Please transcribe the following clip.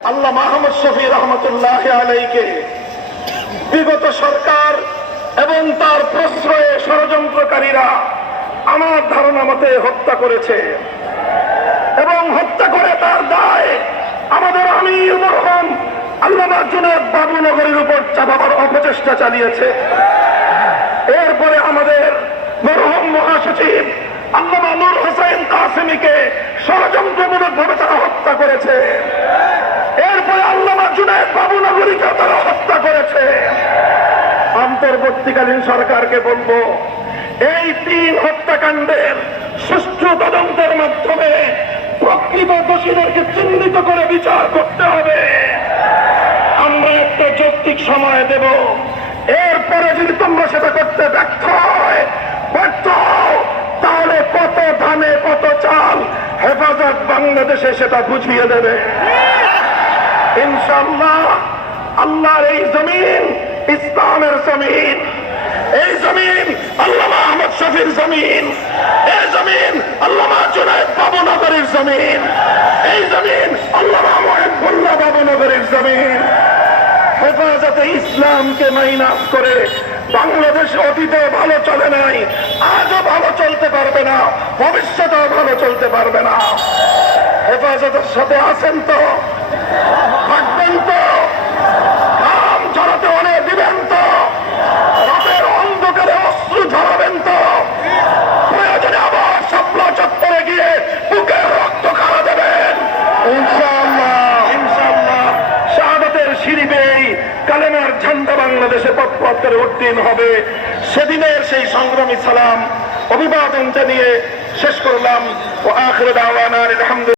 আল্লাহ মাহমুদ শফি রহমতুল্লাহ আলাইকে বিগত সরকার এবং তার প্রশ্রয়ে ষড়যন্ত্রকারীরা আমার ধারণা মতে হত্যা করেছে এবং হত্যা করে তার দায় আমাদের আমির মরহুম আল্লামা জুনায়েদ বাবুনগরীর উপর চাপাবার অপচেষ্টা চালিয়েছে। এরপরে আমাদের মরহুম মহাসচিব আল্লামা নূর হোসেন কাসেমীকে ষড়যন্ত্রমূলকভাবে তারা হত্যা করেছে। এরপরে আল্লামা জুনায়েদ বাবুনগরীকে তারা হত্যা করেছে। অন্তর্বর্তীকালীন সরকারকে বলবো, এই 3 হত্যাকাণ্ডের সুষ্ঠু তদন্তের মাধ্যমে প্রকৃত দোষীদেরকে চিহ্নিত করে বিচার করতে হবে। আমরা একটা যৌক্তিক সময় দেব, এরপরে যদি তোমরা সেটা করতে ব্যর্থ হও তাহলে কত ধানে কত চাল হেফাজত বাংলাদেশে সেটা বুঝিয়ে দেবে ইনশাআল্লাহ। আল্লাহর এই জমিন ইসলামের জমিন, এই জমিন আল্লামা আহমদ শফির জমিন, এই জমিন আল্লামা জুনায়েদ বাবুনগরীর জমিন, এই জমিন আল্লামা মুহিবুল্লাহ বাবুনগরীর জমিন। হেফাজতে ইসলামকে মাইনাস করে বাংলাদেশ অতীতে ভালো চলে নাই, আজও ভালো চলতে পারবে না, ভবিষ্যতেও ভালো চলতে পারবে না। হেফাজতের সাথে আছেন তো, থাকবেন তো, কাম ঝরাতে অনেক দিবেন তো, রাতের অন্ধকারে অশ্রু ঝরাবেন তো, প্রয়োজনে আবার শাপলা চত্বরে গিয়ে বুকে রক্ত খাওয়া দেবেন ইনশাআল্লাহ। ইনশাআল্লাহ শাহাদাতের সিঁড়ি বেয়ে কালেমার ঝান্ডা বাংলাদেশে পথ করে উত্তীর্ণ হবে। সেদিনের সেই সংগ্রামী সালাম অভিবাদন জানিয়ে শেষ করলাম। ও আখির দাওয়ানা আলহামদুলিল্লাহ।